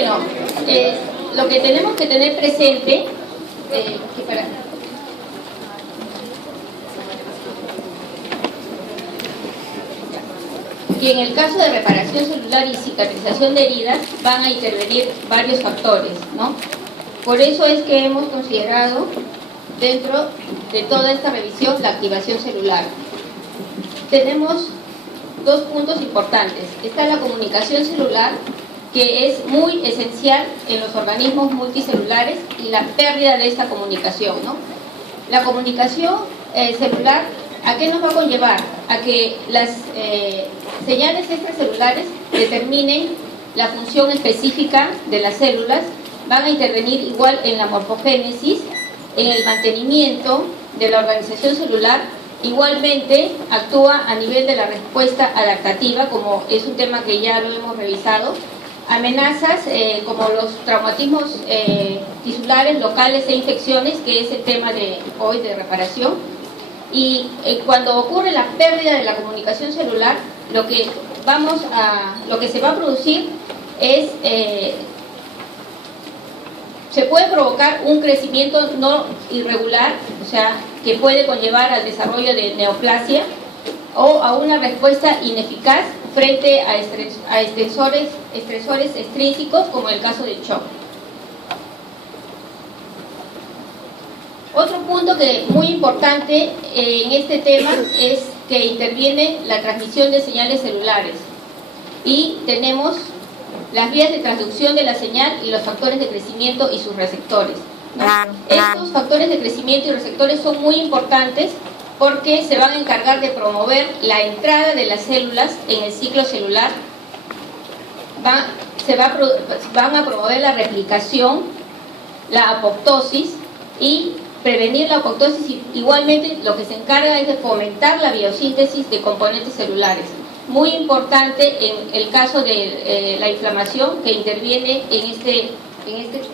Bueno, lo que tenemos que tener presente, que en el caso de reparación celular y cicatrización de heridas van a intervenir varios factores, ¿no? Por eso es que hemos considerado dentro de toda esta revisión la activación celular. Tenemos dos puntos importantes. Está la comunicación celular, que es muy esencial en los organismos multicelulares, y la pérdida de esta comunicación, ¿no? La comunicación celular, ¿a qué nos va a conllevar? A que las señales extracelulares determinen la función específica de las células, van a intervenir igual en la morfogénesis, en el mantenimiento de la organización celular. Igualmente actúa a nivel de la respuesta adaptativa, como es un tema que ya lo hemos revisado. Amenazas como los traumatismos tisulares locales e infecciones, que es el tema de hoy de reparación. Y cuando ocurre la pérdida de la comunicación celular, lo que se va a producir es se puede provocar un crecimiento no irregular, o sea, que puede conllevar al desarrollo de neoplasia o a una respuesta ineficaz frente a estresores extrínsecos, como el caso del shock. Otro punto que muy importante en este tema es que interviene la transmisión de señales celulares, y tenemos las vías de transducción de la señal y los factores de crecimiento y sus receptores, ¿no? Estos factores de crecimiento y receptores son muy importantes porque se van a encargar de promover la entrada de las células en el ciclo celular, van a promover la replicación, la apoptosis y prevenir la apoptosis. Igualmente, lo que se encarga es de fomentar la biosíntesis de componentes celulares. Muy importante en el caso de la inflamación, que interviene en este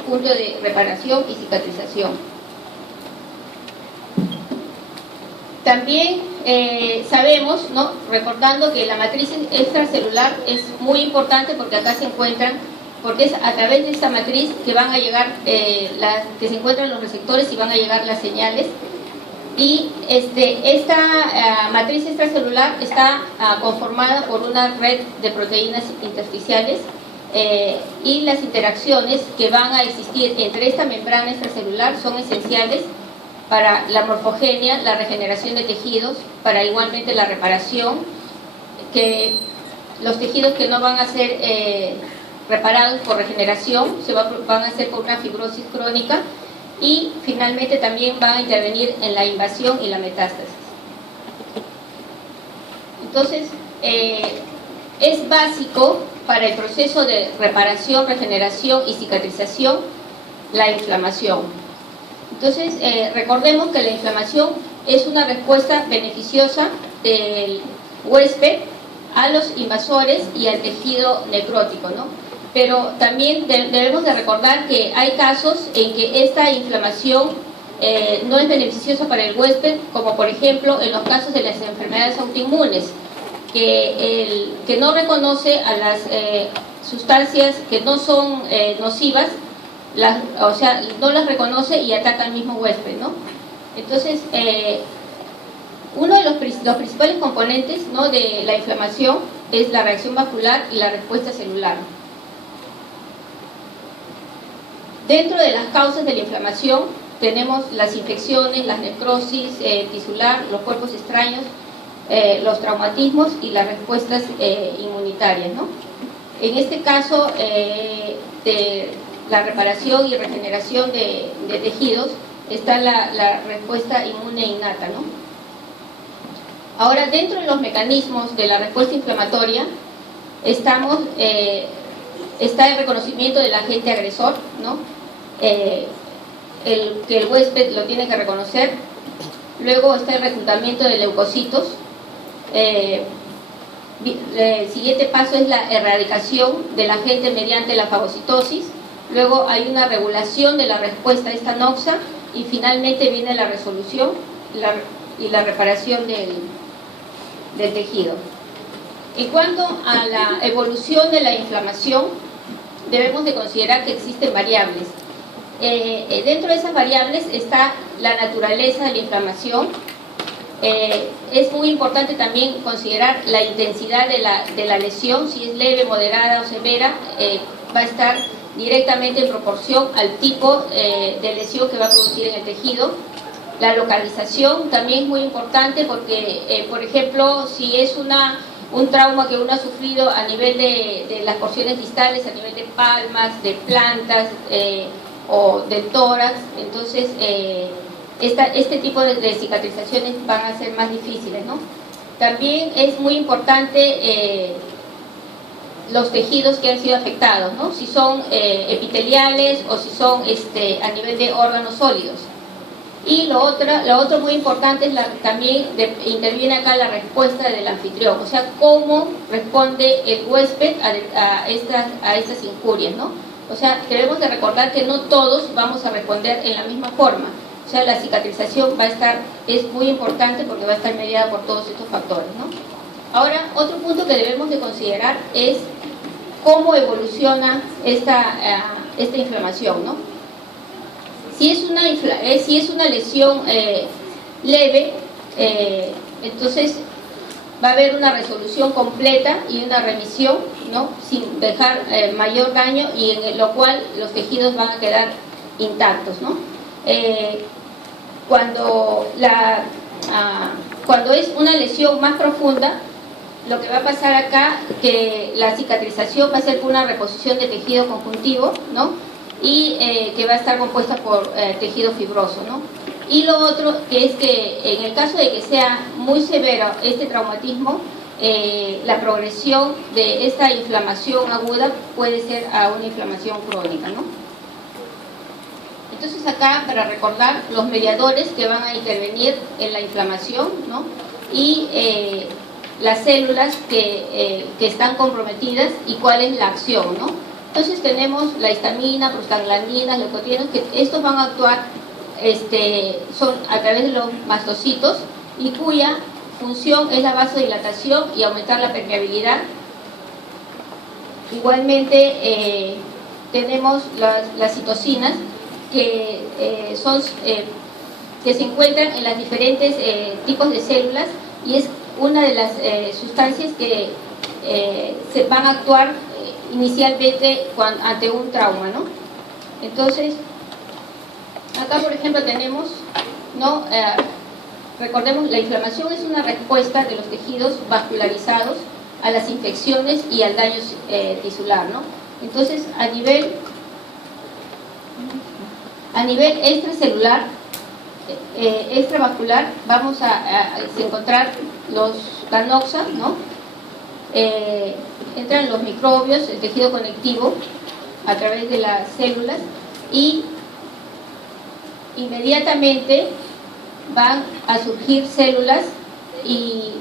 punto de reparación y cicatrización. También sabemos, ¿no?, recordando que la matriz extracelular es muy importante porque acá se encuentran, porque es a través de esta matriz que van a llegar, que se encuentran los receptores y van a llegar las señales. Y esta matriz extracelular está conformada por una red de proteínas intersticiales, y las interacciones que van a existir entre esta membrana extracelular son esenciales para la morfogenia, la regeneración de tejidos, para igualmente la reparación, que los tejidos que no van a ser reparados por regeneración van a ser por una fibrosis crónica, y finalmente también van a intervenir en la invasión y la metástasis. Entonces, es básico para el proceso de reparación, regeneración y cicatrización la inflamación. Entonces, recordemos que la inflamación es una respuesta beneficiosa del huésped a los invasores y al tejido necrótico, ¿no? Pero también debemos de recordar que hay casos en que esta inflamación no es beneficiosa para el huésped, como por ejemplo en los casos de las enfermedades autoinmunes, que no reconoce a las sustancias que no son nocivas, o sea, no las reconoce y ataca al mismo huésped, ¿no? Entonces, uno de los principales componentes, ¿no?, de la inflamación es la reacción vascular y la respuesta celular. Dentro de las causas de la inflamación tenemos las infecciones, las necrosis tisular, los cuerpos extraños, los traumatismos y las respuestas inmunitarias, ¿no? En este caso de la reparación y regeneración de tejidos está la respuesta inmune innata, ¿no? Ahora, dentro de los mecanismos de la respuesta inflamatoria está el reconocimiento del agente agresor, ¿no? Que el huésped lo tiene que reconocer. Luego está el reclutamiento de leucocitos. El siguiente paso es la erradicación del agente mediante la fagocitosis. Luego hay una regulación de la respuesta a esta noxa, y finalmente viene la resolución y la reparación del tejido. En cuanto a la evolución de la inflamación, debemos de considerar que existen variables. Dentro de esas variables está la naturaleza de la inflamación. Es muy importante también considerar la intensidad de la lesión, si es leve, moderada o severa, va a estar directamente en proporción al tipo de lesión que va a producir en el tejido. La localización también es muy importante porque, por ejemplo, si es un trauma que uno ha sufrido a nivel de las porciones distales, a nivel de palmas, de plantas o del tórax, entonces este tipo de cicatrizaciones van a ser más difíciles, ¿no? También es muy importante los tejidos que han sido afectados, ¿no? Si son epiteliales o si son a nivel de órganos sólidos. Y lo otro muy importante es también interviene acá la respuesta del anfitrión, o sea, cómo responde el huésped a estas injurias, ¿no? O sea, debemos de recordar que no todos vamos a responder en la misma forma. O sea, la cicatrización es muy importante porque va a estar mediada por todos estos factores, ¿no? Ahora, otro punto que debemos de considerar es cómo evoluciona esta inflamación, ¿no? Si es una lesión leve, entonces va a haber una resolución completa y una remisión, ¿no? Sin dejar mayor daño, y en lo cual los tejidos van a quedar intactos, ¿no? Cuando es una lesión más profunda, lo que va a pasar acá, que la cicatrización va a ser por una reposición de tejido conjuntivo, ¿no? Y que va a estar compuesta por tejido fibroso, ¿no? Y lo otro que es que en el caso de que sea muy severo este traumatismo, la progresión de esta inflamación aguda puede ser a una inflamación crónica, ¿no? Entonces acá, para recordar los mediadores que van a intervenir en la inflamación, ¿no? Y las células que están comprometidas y cuál es la acción, ¿no? Entonces tenemos la histamina, prostaglandinas, leucotrienos, que estos van a actuar son a través de los mastocitos y cuya función es la vasodilatación y aumentar la permeabilidad. Igualmente tenemos las citocinas que se encuentran en los diferentes tipos de células, y es una de las sustancias que se van a actuar inicialmente ante un trauma, ¿no? Entonces, acá por ejemplo tenemos, ¿no? Recordemos, la inflamación es una respuesta de los tejidos vascularizados a las infecciones y al daño tisular, ¿no? Entonces, a nivel extracelular, extravascular, vamos a encontrar los canoxa, ¿no? Entran los microbios, el tejido conectivo a través de las células, y inmediatamente van a surgir células y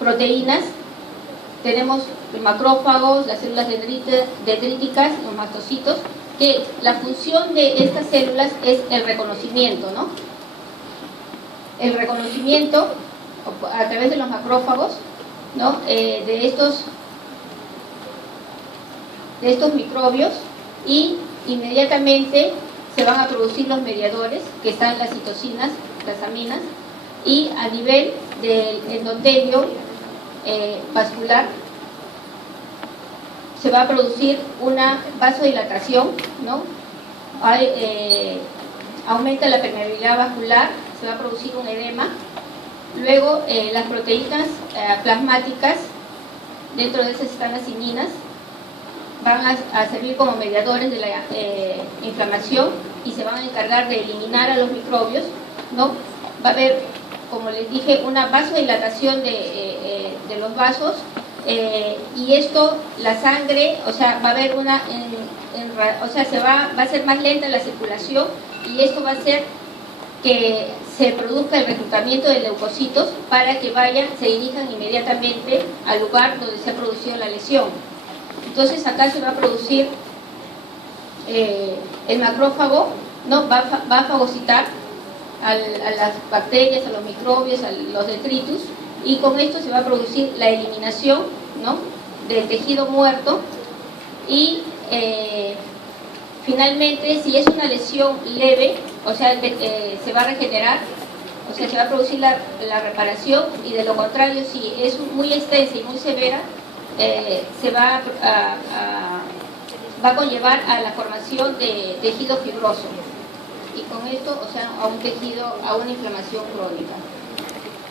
proteínas. Tenemos los macrófagos, las células dendríticas, los mastocitos, que la función de estas células es el reconocimiento, ¿no? El reconocimiento a través de los macrófagos, ¿no? de estos microbios, y inmediatamente se van a producir los mediadores, que están las citocinas, las aminas, y a nivel del endotelio vascular se va a producir una vasodilatación, ¿no? Aumenta la permeabilidad vascular, se va a producir un edema. Luego las proteínas plasmáticas, dentro de esas están las ciminas, van a servir como mediadores de la inflamación y se van a encargar de eliminar a los microbios, ¿no? Va a haber, como les dije, una vasodilatación de los vasos, y esto, la sangre, o sea, va a haber va a ser más lenta la circulación, y esto va a hacer que se produzca el reclutamiento de leucocitos para que se dirijan inmediatamente al lugar donde se ha producido la lesión. Entonces acá se va a producir el macrófago, ¿no? va a fagocitar a las bacterias, a los microbios, a los detritus, y con esto se va a producir la eliminación, ¿no? del tejido muerto, Y finalmente, si es una lesión leve, o sea, se va a regenerar, o sea, se va a producir la reparación, y de lo contrario, si es muy extensa y muy severa, se va a conllevar a la formación de tejido fibroso, y con esto, o sea, a un tejido, a una inflamación crónica.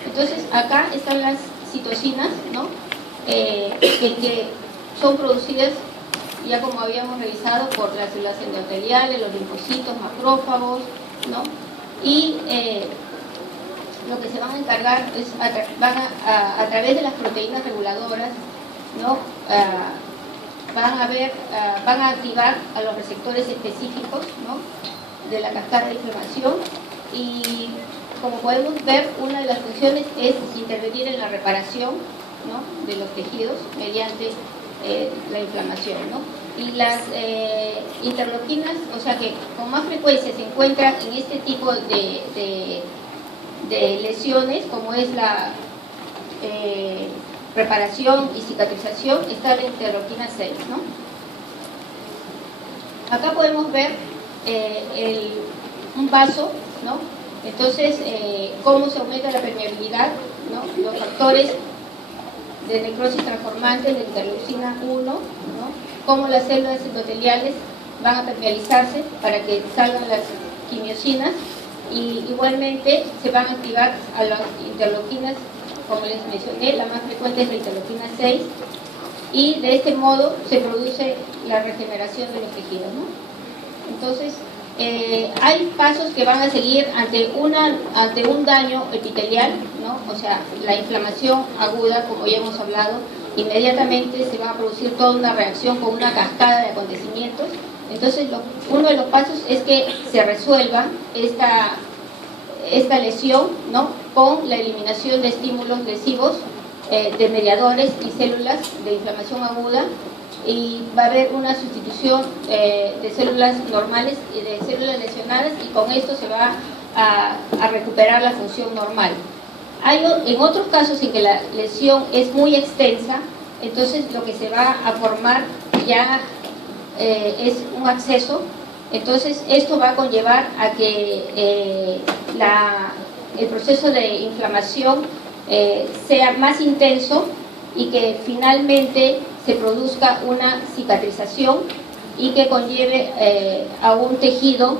Entonces, acá están las citocinas, ¿no? Que son producidas, ya como habíamos revisado, por las células endoteliales, los linfocitos, macrófagos, ¿no? Y lo que se van a encargar es, a través de las proteínas reguladoras, ¿no? Van a activar a los receptores específicos, ¿no? De la cascada de inflamación, y como podemos ver, una de las funciones es intervenir en la reparación, ¿no? De los tejidos mediante la inflamación, ¿no? Y las interleuquinas, o sea, que con más frecuencia se encuentran en este tipo de lesiones, como es la reparación y cicatrización, está la interleuquina 6, ¿no? Acá podemos ver un vaso, ¿no? Entonces, cómo se aumenta la permeabilidad, ¿no? Los factores de necrosis transformante de interleucina 1, ¿no? Cómo las células endoteliales van a permeabilizarse para que salgan las quimiosinas, y igualmente se van a activar a las interleuquinas, como les mencioné, la más frecuente es la interleuquina 6, y de este modo se produce la regeneración de los tejidos, ¿no? Entonces, hay pasos que van a seguir ante un daño epitelial, ¿no? O sea, la inflamación aguda, como ya hemos hablado, inmediatamente se va a producir toda una reacción con una cascada de acontecimientos. Entonces, uno de los pasos es que se resuelva esta lesión, ¿no? Con la eliminación de estímulos lesivos, de mediadores y células de inflamación aguda, y va a haber una sustitución de células normales y de células lesionadas, y con esto se va a recuperar la función normal. Hay en otros casos en que la lesión es muy extensa, entonces lo que se va a formar ya es un absceso. Entonces esto va a conllevar a que el proceso de inflamación sea más intenso, y que finalmente se produzca una cicatrización, y que conlleve a un tejido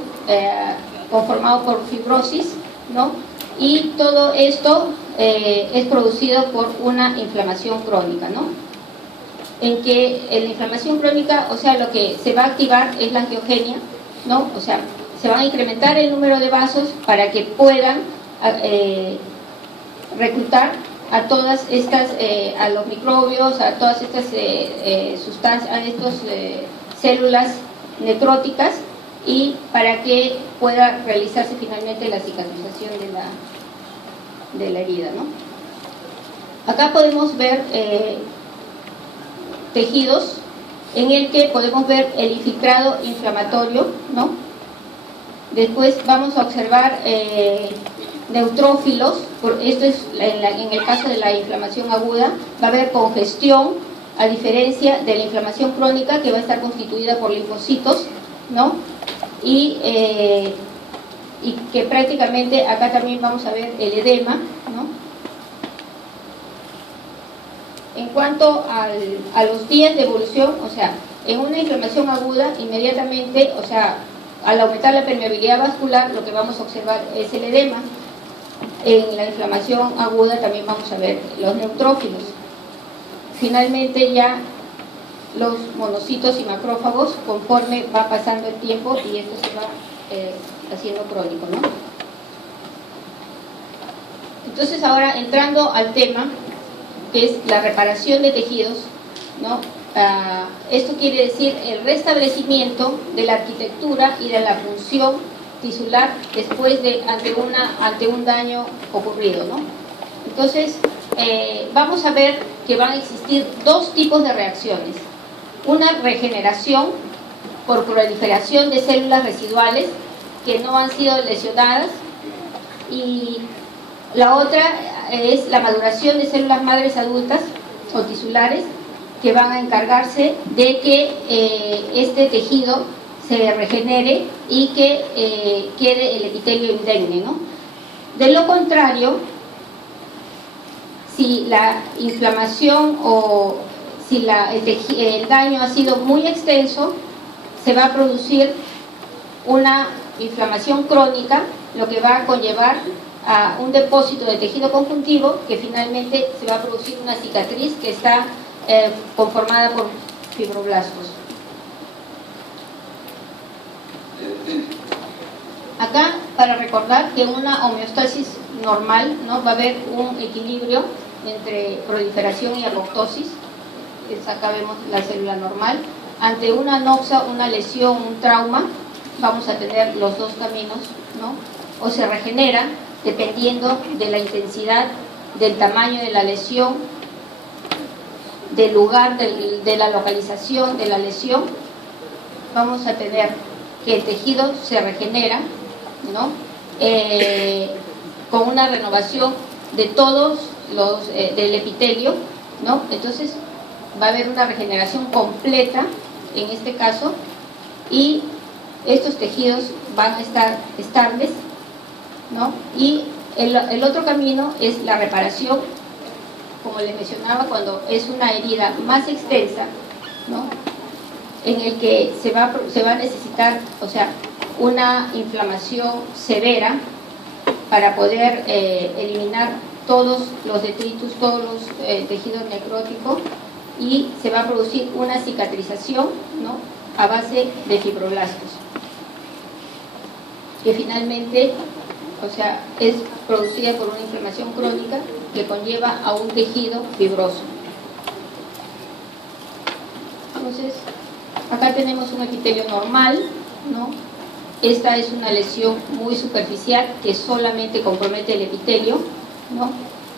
conformado por fibrosis, ¿no? Y todo esto es producido por una inflamación crónica, ¿no? En que la inflamación crónica, o sea, lo que se va a activar es la angiogenia, ¿no? O sea, se van a incrementar el número de vasos para que puedan reclutar a todas estas, a los microbios, a todas estas sustancias, a estas células necróticas, y para que pueda realizarse finalmente la cicatrización de la herida, ¿no? Acá podemos ver tejidos en el que podemos ver el infiltrado inflamatorio, ¿no? Después vamos a observar neutrófilos, esto es en el caso de la inflamación aguda, va a haber congestión, a diferencia de la inflamación crónica, que va a estar constituida por linfocitos, ¿no? Y que prácticamente acá también vamos a ver el edema, ¿no? En cuanto a los días de evolución, o sea, en una inflamación aguda, inmediatamente, o sea, al aumentar la permeabilidad vascular, lo que vamos a observar es el edema. En la inflamación aguda también vamos a ver los neutrófilos. Finalmente ya los monocitos y macrófagos, conforme va pasando el tiempo, y esto se va haciendo crónico, ¿no? Entonces, ahora entrando al tema, que es la reparación de tejidos, ¿no? Esto quiere decir el restablecimiento de la arquitectura y de la función tisular después de ante un daño ocurrido, ¿no? Entonces, vamos a ver que van a existir dos tipos de reacciones: una regeneración por proliferación de células residuales que no han sido lesionadas, y la otra es la maduración de células madres adultas o tisulares que van a encargarse de que este tejido se regenere y que quede el epitelio indemne, ¿no? De lo contrario, si la inflamación o si el daño ha sido muy extenso, se va a producir una inflamación crónica, lo que va a conllevar a un depósito de tejido conjuntivo que finalmente se va a producir una cicatriz que está conformada por fibroblastos. Acá, para recordar que en una homeostasis normal, ¿no?, va a haber un equilibrio entre proliferación y apoptosis. Acá vemos la célula normal. Ante una anoxa, una lesión, un trauma, vamos a tener los dos caminos, ¿no? O se regenera dependiendo de la intensidad, del tamaño de la lesión, del lugar, de la localización de la lesión. Vamos a tener que el tejido se regenera, ¿no?, con una renovación de todos los del epitelio, ¿no? Entonces va a haber una regeneración completa en este caso, y estos tejidos van a estar estables, ¿no? Y el otro camino es la reparación, como les mencionaba, cuando es una herida más extensa, ¿no?, en el que se va a necesitar, o sea, una inflamación severa para poder eliminar todos los detritus, todos los tejidos necróticos, y se va a producir una cicatrización, ¿no?, a base de fibroblastos, que finalmente, o sea, es producida por una inflamación crónica que conlleva a un tejido fibroso. Entonces, acá tenemos un epitelio normal, ¿no? Esta es una lesión muy superficial que solamente compromete el epitelio, ¿no?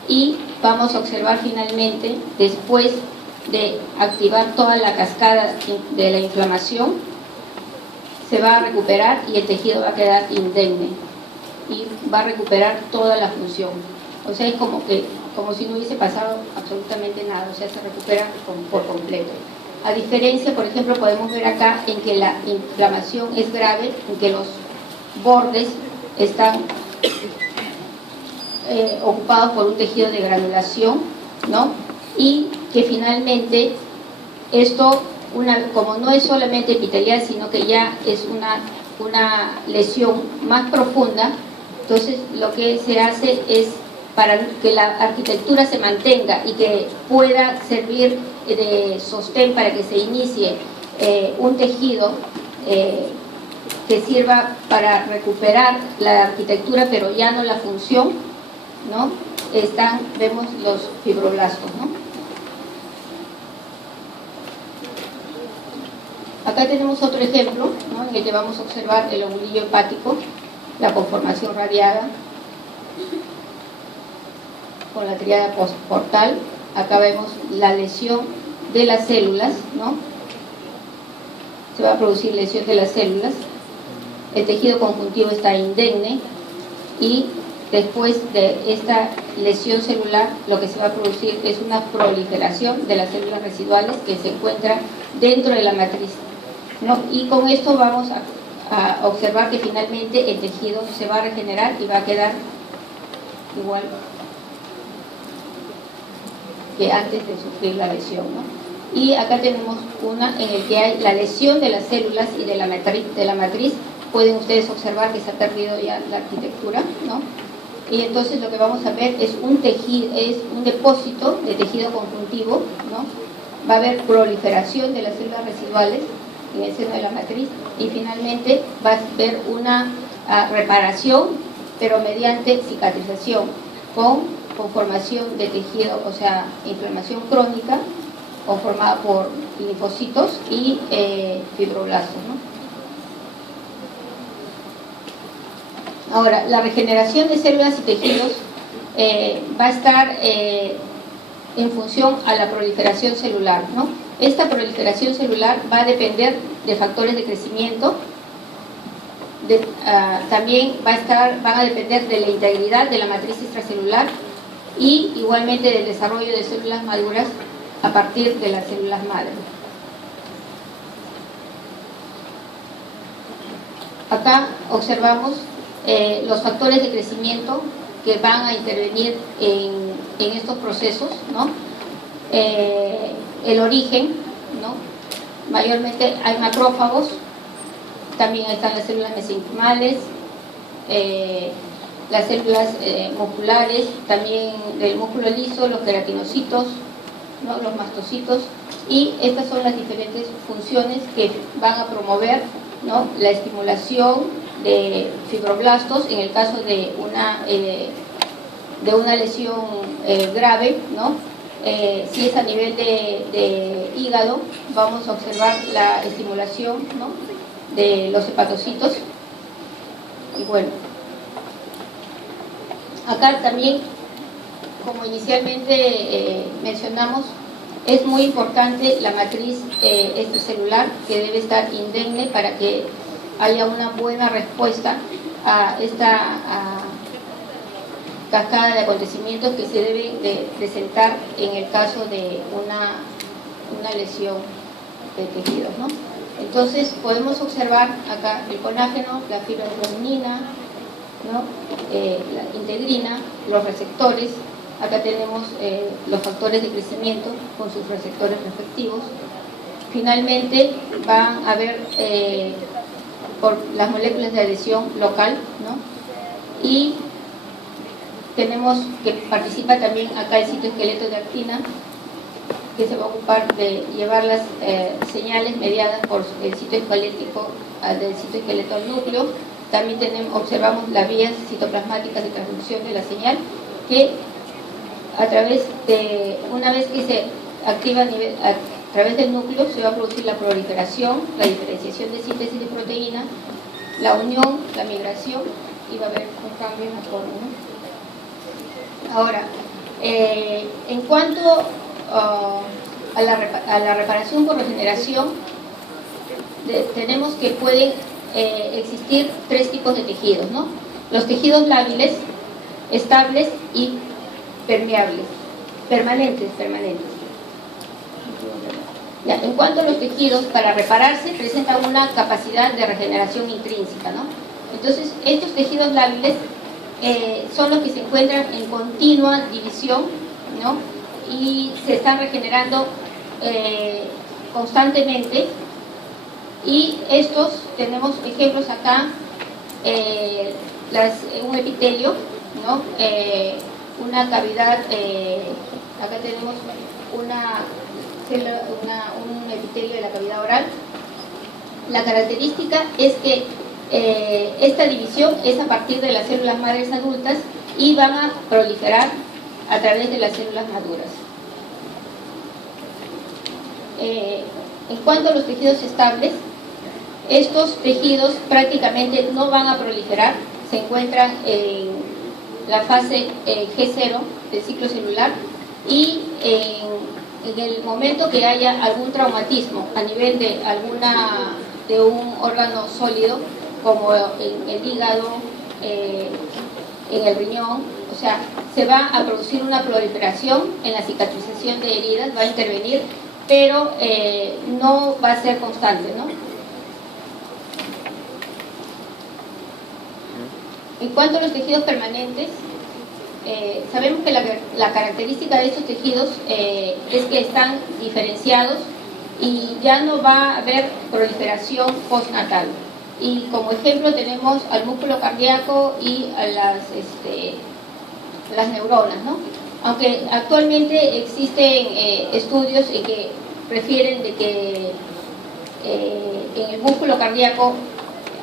Y vamos a observar finalmente, después de activar toda la cascada de la inflamación, se va a recuperar y el tejido va a quedar indemne y va a recuperar toda la función. O sea, es como si no hubiese pasado absolutamente nada, o sea, se recupera por completo. A diferencia, por ejemplo, podemos ver acá en que la inflamación es grave, en que los bordes están ocupados por un tejido de granulación, ¿no? Y que finalmente esto, como no es solamente epitelial, sino que ya es una lesión más profunda, entonces lo que se hace es, para que la arquitectura se mantenga y que pueda servir de sostén para que se inicie un tejido que sirva para recuperar la arquitectura, pero ya no la función, ¿no? Vemos los fibroblastos, ¿no? Acá tenemos otro ejemplo, ¿no?, en el que vamos a observar el lobulillo hepático, la conformación radiada con la tríada postportal. Acá vemos la lesión de las células, ¿no? Se va a producir lesión de las células. El tejido conjuntivo está indemne y después de esta lesión celular lo que se va a producir es una proliferación de las células residuales que se encuentran dentro de la matriz, ¿no? Y con esto vamos a observar que finalmente el tejido se va a regenerar y va a quedar igual que antes de sufrir la lesión, ¿no? Y acá tenemos una en el que hay la lesión de las células y de la matriz. Pueden ustedes observar que se ha perdido ya la arquitectura, ¿no? Y entonces lo que vamos a ver es un depósito de tejido conjuntivo, ¿no? Va a haber proliferación de las células residuales en el seno de la matriz, y finalmente va a haber una reparación, pero mediante cicatrización, con conformación de tejido, o sea, inflamación crónica conformada por linfocitos y fibroblastos, ¿no? Ahora, la regeneración de células y tejidos va a estar en función a la proliferación celular, ¿no? Esta proliferación celular va a depender de factores de crecimiento, también van a depender de la integridad de la matriz extracelular y igualmente del desarrollo de células maduras a partir de las células madre. Acá observamos los factores de crecimiento que van a intervenir en estos procesos, ¿no? El origen, ¿no? Mayormente hay macrófagos, también están las células mesenquimales, las células musculares, también del músculo liso, los queratinocitos, ¿no? Los mastocitos, y estas son las diferentes funciones que van a promover, ¿no? La estimulación de fibroblastos en el caso de una lesión grave, ¿no? Si es a nivel de hígado, vamos a observar la estimulación, ¿no? De los hepatocitos. Y bueno, acá también, como inicialmente mencionamos, es muy importante la matriz extracelular, que debe estar indemne para que haya una buena respuesta a esta cascada de acontecimientos que se deben de presentar en el caso de una lesión de tejidos, ¿no? Entonces podemos observar acá el colágeno, la fibra de prominina, ¿no? La integrina, los receptores. Acá tenemos los factores de crecimiento con sus receptores respectivos. Finalmente van a haber por las moléculas de adhesión local, ¿no? Y tenemos que participa también acá el citoesqueleto de actina, que se va a ocupar de llevar las señales mediadas por el citoesquelético del citoesqueleto al núcleo. También observamos las vías citoplasmáticas de transducción de la señal, que a través de, una vez que se activa a través del núcleo, se va a producir la proliferación, la diferenciación de síntesis de proteínas, la unión, la migración, y va a haber un cambio en la forma, ¿no? Ahora, en cuanto a la reparación por regeneración, tenemos que pueden existir tres tipos de tejidos, ¿no? Los tejidos lábiles, estables y permeables, permanentes. Ya, en cuanto a los tejidos, para repararse presentan una capacidad de regeneración intrínseca, ¿no? Entonces, estos tejidos lábiles son los que se encuentran en continua división, ¿no? Y se están regenerando constantemente. Y estos, tenemos ejemplos acá, un epitelio, ¿no? Una cavidad, acá tenemos un epitelio de la cavidad oral. La característica es que esta división es a partir de las células madres adultas y van a proliferar a través de las células maduras. En cuanto a los tejidos estables, estos tejidos prácticamente no van a proliferar, se encuentran en la fase G0 del ciclo celular, y en el momento que haya algún traumatismo a nivel de un órgano sólido, como en el hígado, en el riñón, o sea, se va a producir una proliferación en la cicatrización de heridas, va a intervenir, pero no va a ser constante, ¿no? En cuanto a los tejidos permanentes, sabemos que la característica de estos tejidos es que están diferenciados y ya no va a haber proliferación postnatal. Y como ejemplo tenemos al músculo cardíaco y a las neuronas, ¿no? Aunque actualmente existen estudios en que refieren de que en el músculo cardíaco,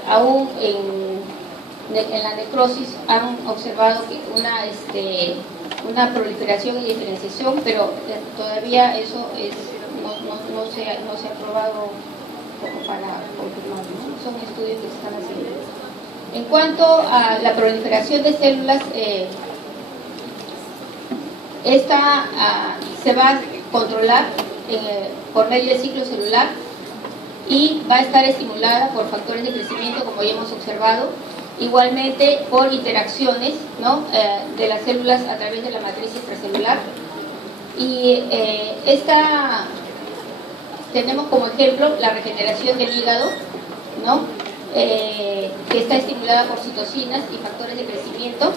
aún en la necrosis, han observado que una proliferación y diferenciación, pero todavía eso no se ha probado como para confirmar, ¿no? Son estudios que se están haciendo. En cuanto a la proliferación de células, esta se va a controlar por medio del ciclo celular y va a estar estimulada por factores de crecimiento, como ya hemos observado, igualmente por interacciones, ¿no? De las células a través de la matriz extracelular. Y tenemos como ejemplo la regeneración del hígado, ¿no? Que está estimulada por citocinas y factores de crecimiento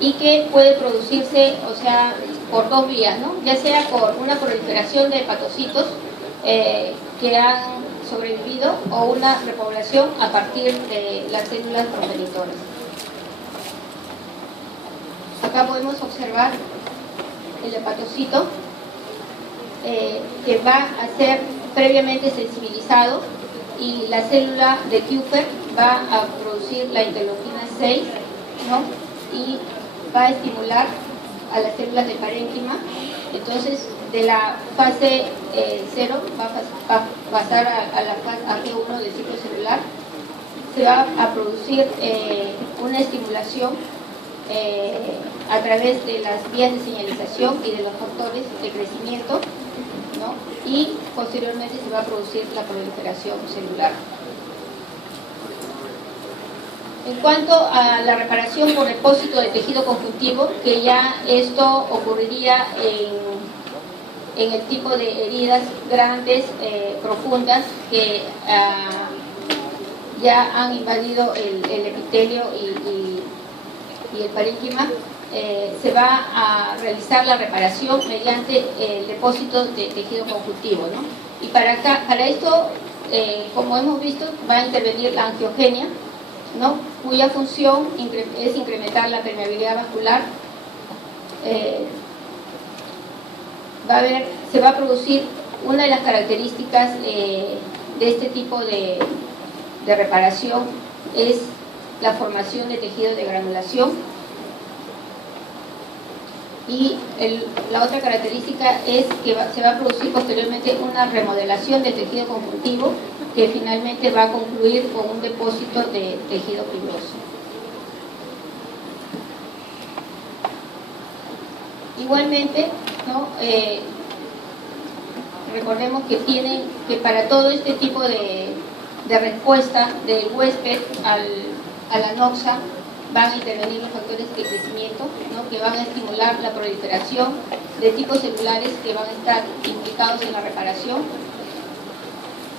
y que puede producirse, o sea, por dos vías, ¿no? Ya sea por una proliferación de hepatocitos que han sobrevivido o una repoblación a partir de las células progenitoras. Acá podemos observar el hepatocito que va a ser previamente sensibilizado y la célula de Kupffer va a producir la interleuquina 6, ¿no? Y va a estimular a las células del parénquima. Entonces, de la fase 0 va a pasar a la fase AG1 del ciclo celular. Se va a producir una estimulación a través de las vías de señalización y de los factores de crecimiento, ¿no? Y posteriormente se va a producir la proliferación celular. En cuanto a la reparación por depósito de tejido conjuntivo, que ya esto ocurriría en el tipo de heridas grandes, profundas, que ya han invadido el epitelio y el parénquima, se va a realizar la reparación mediante el depósito de tejido conjuntivo, ¿no? Y para esto, como hemos visto, va a intervenir la angiogenia, ¿no? Cuya función es incrementar la permeabilidad vascular. Se va a producir una de las características de este tipo de reparación es la formación de tejido de granulación, y la otra característica es que se va a producir posteriormente una remodelación del tejido conjuntivo que finalmente va a concluir con un depósito de tejido fibroso. Igualmente, ¿no? Recordemos que para todo este tipo de respuesta del huésped a la noxa van a intervenir los factores de crecimiento, ¿no? Que van a estimular la proliferación de tipos celulares que van a estar implicados en la reparación.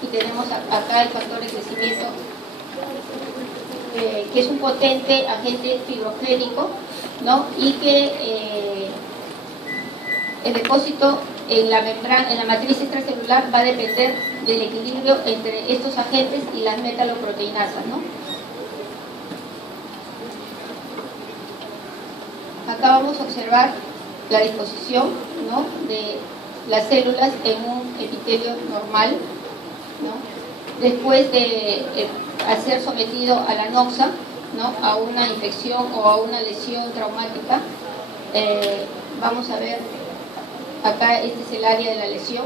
Y tenemos acá el factor de crecimiento, que es un potente agente fibrogénico, ¿no? Y que el depósito en la membrana, en la matriz extracelular, va a depender del equilibrio entre estos agentes y las metaloproteinasas, ¿no? Acá vamos a observar la disposición, ¿no? De las células en un epitelio normal, ¿no? Después de ser sometido a la noxa, ¿no? A una infección o a una lesión traumática, vamos a ver acá, este es el área de la lesión,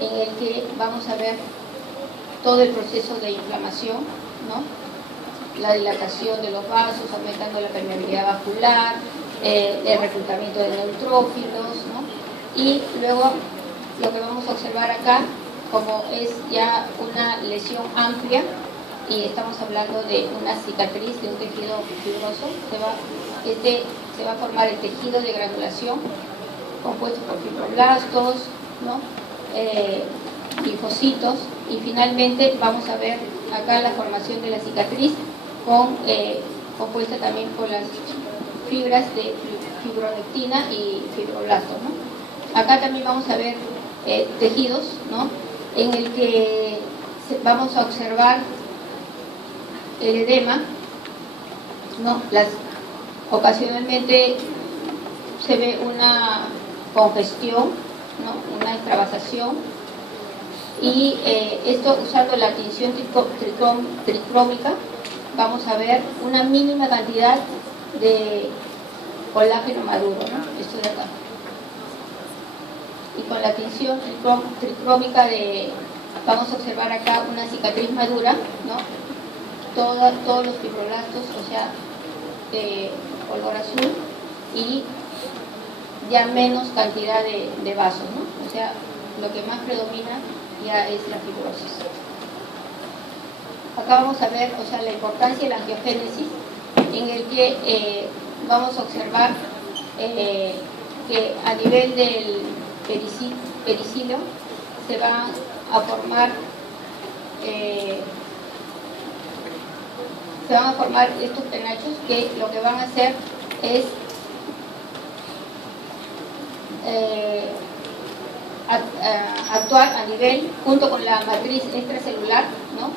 en el que vamos a ver todo el proceso de inflamación, ¿no? La dilatación de los vasos, aumentando la permeabilidad vascular, el reclutamiento de neutrófilos, ¿no? Y luego lo que vamos a observar acá, como es ya una lesión amplia y estamos hablando de una cicatriz de un tejido fibroso, se va a formar el tejido de granulación compuesto por fibroblastos, ¿no? Linfocitos, y finalmente vamos a ver acá la formación de la cicatriz compuesta también por las fibras de fibronectina y fibroblastos, ¿no? Acá también vamos a ver tejidos, ¿no? En el que vamos a observar el edema, ¿no? Ocasionalmente se ve una congestión, ¿no? Una extravasación, y esto usando la tinción tricrómica vamos a ver una mínima cantidad de colágeno maduro, ¿no? Esto de acá. Y con la tinción tricrómica vamos a observar acá una cicatriz madura, ¿no? Todos los fibroblastos, o sea, de color azul, y ya menos cantidad de vasos, ¿no? O sea, lo que más predomina ya es la fibrosis. Acá vamos a ver, o sea, la importancia de la angiogénesis, en el que vamos a observar que a nivel del pericilo se van a formar estos penachos que lo que van a hacer es actuar a nivel junto con la matriz extracelular, ¿no?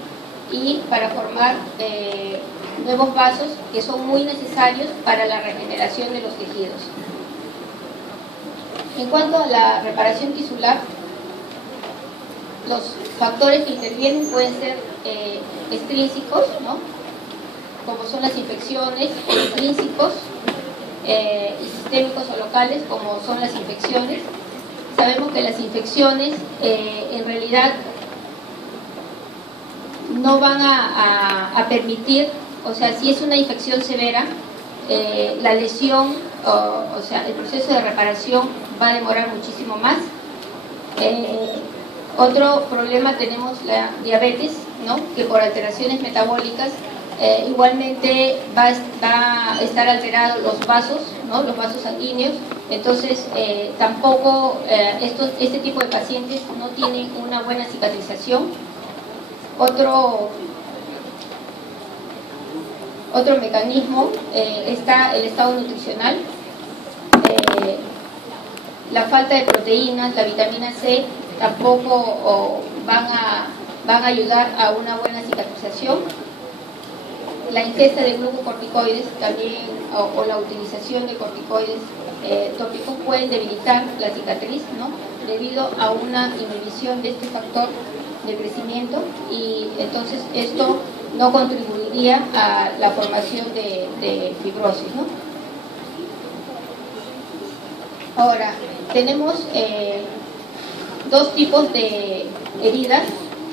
Y para formar nuevos vasos que son muy necesarios para la regeneración de los tejidos. En cuanto a la reparación tisular, los factores que intervienen pueden ser extrínsecos, ¿no? Como son las infecciones, intrínsecos y sistémicos o locales, como son las infecciones. Sabemos que las infecciones en realidad no van a permitir, o sea, si es una infección severa, la lesión, o sea, el proceso de reparación va a demorar muchísimo más. Otro problema tenemos la diabetes, ¿no? Que por alteraciones metabólicas igualmente va a estar alterados los vasos, ¿no? Los vasos sanguíneos. Entonces tampoco este tipo de pacientes no tienen una buena cicatrización. Otro mecanismo está el estado nutricional, la falta de proteínas, la vitamina C tampoco van a ayudar a una buena cicatrización. La ingesta de glucocorticoides también o la utilización de corticoides tópicos pueden debilitar la cicatriz, ¿no? Debido a una inhibición de este factor de crecimiento, y entonces esto no contribuiría a la formación de fibrosis, ¿no? Ahora, tenemos dos tipos de heridas,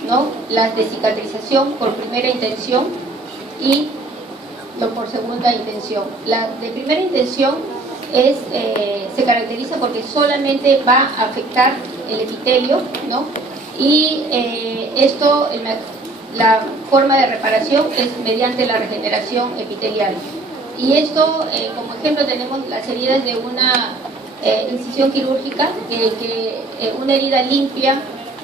¿no? Las de cicatrización por primera intención y por segunda intención. La de primera intención se caracteriza porque solamente va a afectar el epitelio, ¿no? Y la forma de reparación es mediante la regeneración epitelial. Y esto, como ejemplo, tenemos las heridas de una incisión quirúrgica, una herida limpia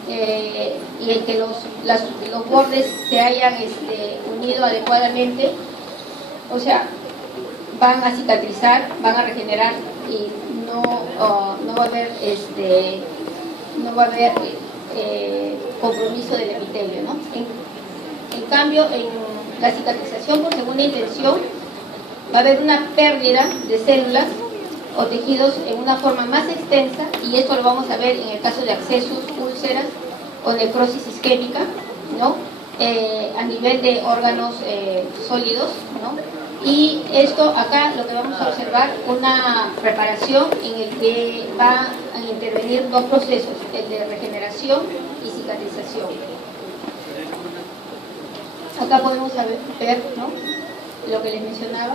y en que los bordes se hayan unido adecuadamente, o sea, van a cicatrizar, van a regenerar y no va a haber compromiso del epitelio, ¿no? En cambio, en la cicatrización por segunda intención va a haber una pérdida de células o tejidos en una forma más extensa, y esto lo vamos a ver en el caso de abscesos, úlceras o necrosis isquémica, ¿no? A nivel de órganos sólidos, ¿no? Y esto acá lo que vamos a observar, una preparación en el que va a intervenir dos procesos, el de regeneración y cicatrización. Acá podemos ver, ¿no? Lo que les mencionaba,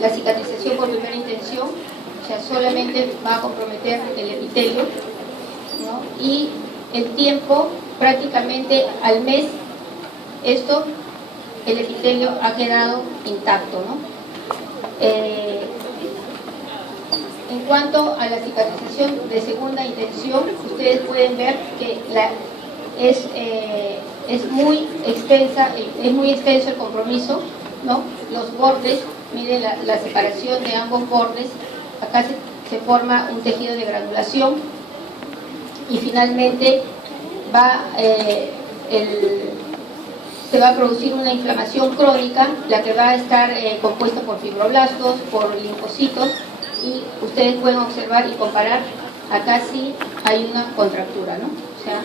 la cicatrización por primera intención, o sea, solamente va a comprometer el epitelio, ¿no? Y el tiempo, prácticamente al mes, el epitelio ha quedado intacto, ¿no? En cuanto a la cicatrización de segunda intención, ustedes pueden ver que es muy extensa, es muy extenso el compromiso, ¿no? Los bordes, miren la separación de ambos bordes, acá se forma un tejido de granulación, y finalmente se va a producir una inflamación crónica, la que va a estar compuesta por fibroblastos, por linfocitos, y ustedes pueden observar y comparar, acá sí hay una contractura, ¿no? O sea,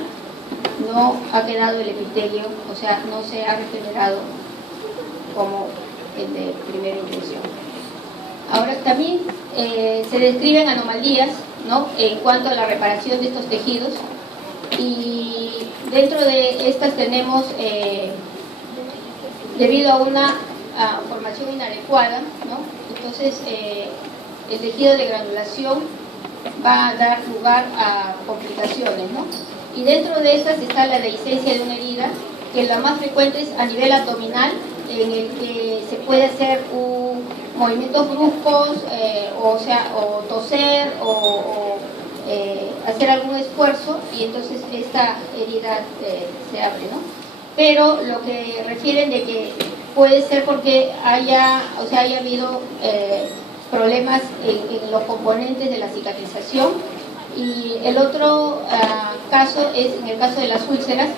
no ha quedado el epitelio, o sea, no se ha regenerado como el de primera intención. Ahora también se describen anomalías, ¿no? En cuanto a la reparación de estos tejidos, y dentro de estas tenemos, debido a una formación inadecuada, ¿no? Entonces el tejido de granulación va a dar lugar a complicaciones, ¿no? Y dentro de estas está la dehiscencia de una herida, que la más frecuente es a nivel abdominal en el que se puede hacer movimientos bruscos, o toser, hacer algún esfuerzo, y entonces esta herida se abre, ¿no? Pero lo que refieren de que puede ser porque haya habido problemas en los componentes de la cicatrización. Y el otro caso es en el caso de las úlceras,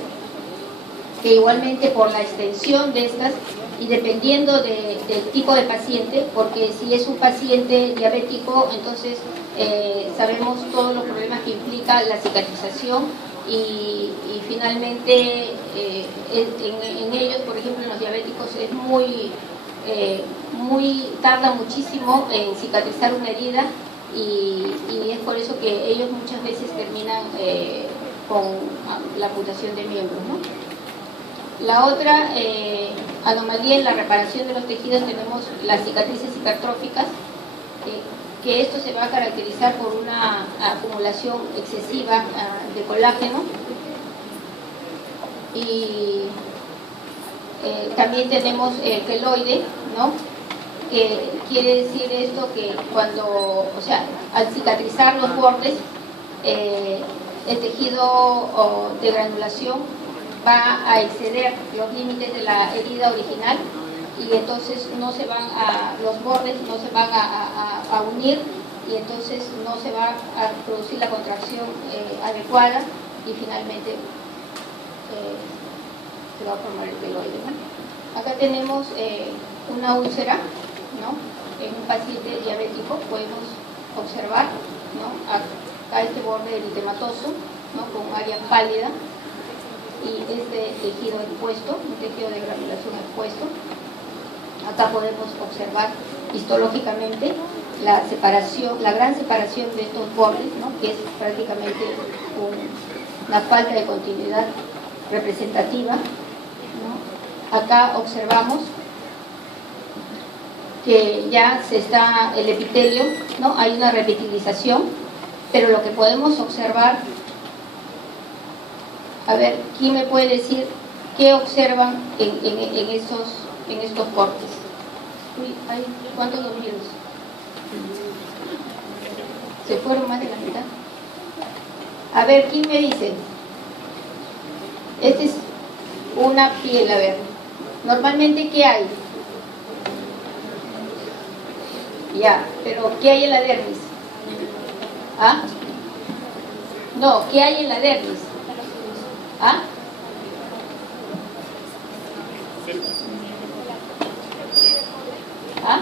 que igualmente por la extensión de estas y dependiendo del tipo de paciente, porque si es un paciente diabético, entonces sabemos todos los problemas que implica la cicatrización y finalmente en ellos, por ejemplo en los diabéticos, es tarda muchísimo en cicatrizar una herida y es por eso que ellos muchas veces terminan con la amputación de miembros, ¿no? La otra anomalía en la reparación de los tejidos, tenemos las cicatrices hipertróficas, que esto se va a caracterizar por una acumulación excesiva de colágeno, y también tenemos el queloide, ¿no? Que quiere decir esto que cuando, al cicatrizar los bordes, el tejido de granulación va a exceder los límites de la herida original y entonces los bordes no se van a unir y entonces no se va a producir la contracción adecuada y finalmente se va a formar el queloide, ¿no? Acá tenemos una úlcera, ¿no? En un paciente diabético podemos observar, ¿no? Acá este borde eritematoso, ¿no? Con un área pálida y este tejido expuesto, un tejido de granulación expuesto. Acá podemos observar histológicamente la separación, la gran separación de estos bordes, ¿no? Que es prácticamente una falta de continuidad representativa, ¿no? Acá observamos que ya el epitelio, ¿no? Hay una repetilización, pero lo que podemos observar, a ver, ¿quién me puede decir qué observan en estos cortes? ¿Cuántos dormidos? ¿Se fueron más de la mitad? A ver, ¿quién me dice? Esta es una piel, a ver. Normalmente, ¿qué hay? Ya, pero ¿qué hay en la dermis? ¿Ah? No, ¿qué hay en la dermis? ¿Ah? ¿Ah?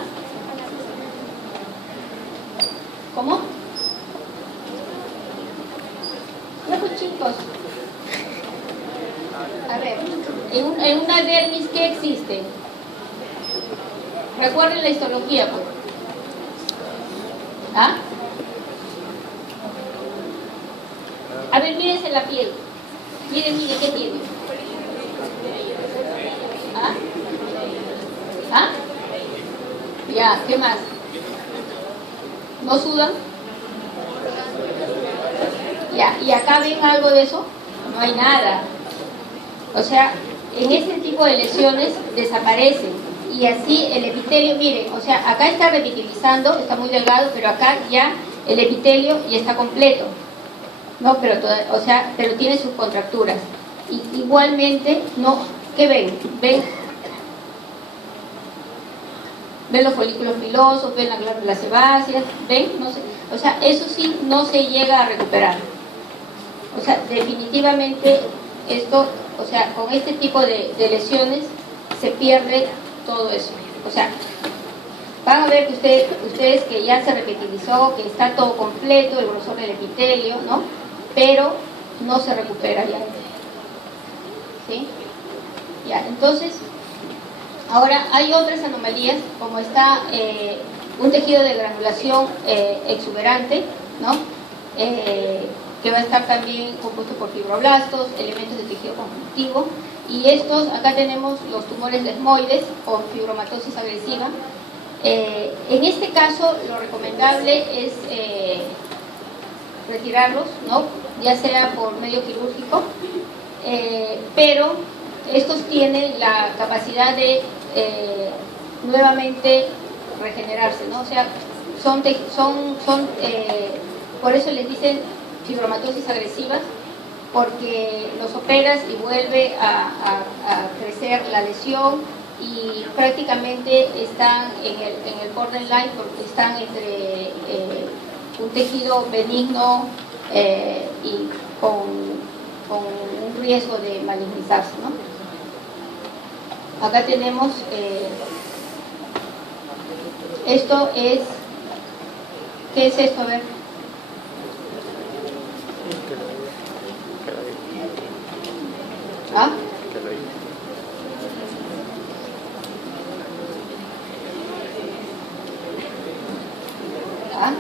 ¿Cómo? No, pues chicos. A ver, en una dermis, ¿qué existe? Recuerden la histología, pues. ¿Ah? A ver, mírense la piel. Miren, ¿qué tiene? ¿Ah? ¿Ah? Ya, ¿qué más? ¿No sudan? Ya, ¿y acá ven algo de eso? No hay nada. O sea, en este tipo de lesiones desaparecen. Y así el epitelio, miren, o sea, acá está revitilizando, está muy delgado, pero acá ya el epitelio ya está completo. No, pero tiene sus contracturas. Y igualmente, no, ¿qué ven? ¿Ven los folículos pilosos? ¿Ven las glándulas sebáceas? ¿Ven? No sé. O sea, eso sí no se llega a recuperar. O sea, definitivamente esto, o sea, con este tipo de lesiones se pierde todo eso. O sea, van a ver que ustedes que ya se repetilizó, que está todo completo, el grosor del epitelio, ¿no? Pero no se recupera ya. ¿Sí? Ya, entonces, ahora hay otras anomalías, como está un tejido de granulación exuberante, ¿no? Que va a estar también compuesto por fibroblastos, elementos de tejido conjuntivo, y acá tenemos los tumores desmoides o fibromatosis agresiva. En este caso, lo recomendable es retirarlos, ¿no? Ya sea por medio quirúrgico, pero estos tienen la capacidad de nuevamente regenerarse, ¿no? O sea, por eso les dicen fibromatosis agresivas, porque los operas y vuelve a crecer la lesión y prácticamente están en el borderline, porque están entre un tejido benigno y con un riesgo de malignizarse, ¿no? Acá tenemos esto es, ¿qué es esto? A ver. ¿Ah? ¿Ah?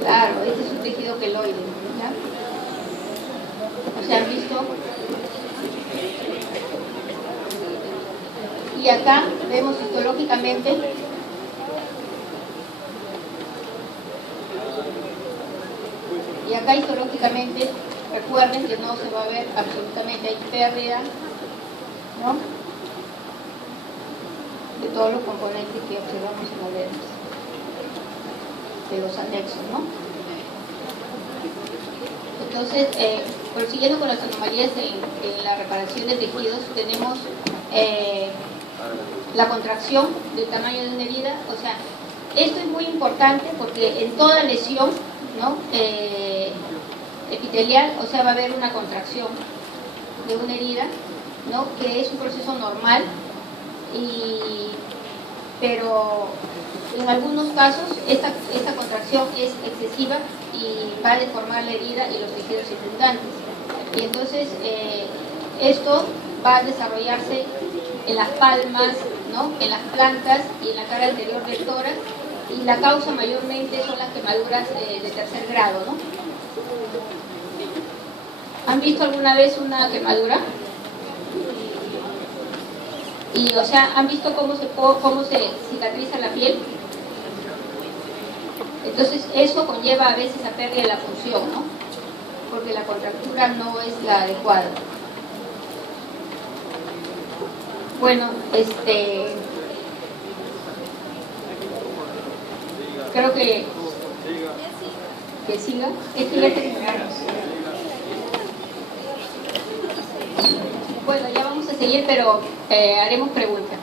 Claro, este es un tejido queloide, ¿ya? O sea, ¿han visto? Y acá vemos histológicamente recuerden que no se va a ver absolutamente, hay pérdida, ¿no?, de todos los componentes que observamos en la dermis, de los anexos, ¿no? Entonces, prosiguiendo con las anomalías en la reparación de tejidos, tenemos la contracción del tamaño de una herida. O sea, esto es muy importante porque en toda lesión, ¿no?, epitelial, o sea, va a haber una contracción de una herida, ¿no?, que es un proceso normal, pero en algunos casos esta contracción es excesiva y va a deformar la herida y los tejidos circundantes. Y entonces esto va a desarrollarse en las palmas, ¿no?, en las plantas y en la cara anterior del tórax, y la causa mayormente son las quemaduras de tercer grado, ¿no? ¿Han visto alguna vez una quemadura? Y, o sea, ¿han visto cómo se cicatriza la piel? Entonces, eso conlleva a veces a pérdida de la función, ¿no?, porque la contractura no es la adecuada. Bueno, creo que siga. Es que ya terminamos. Bueno, ya vamos a seguir, pero haremos preguntas.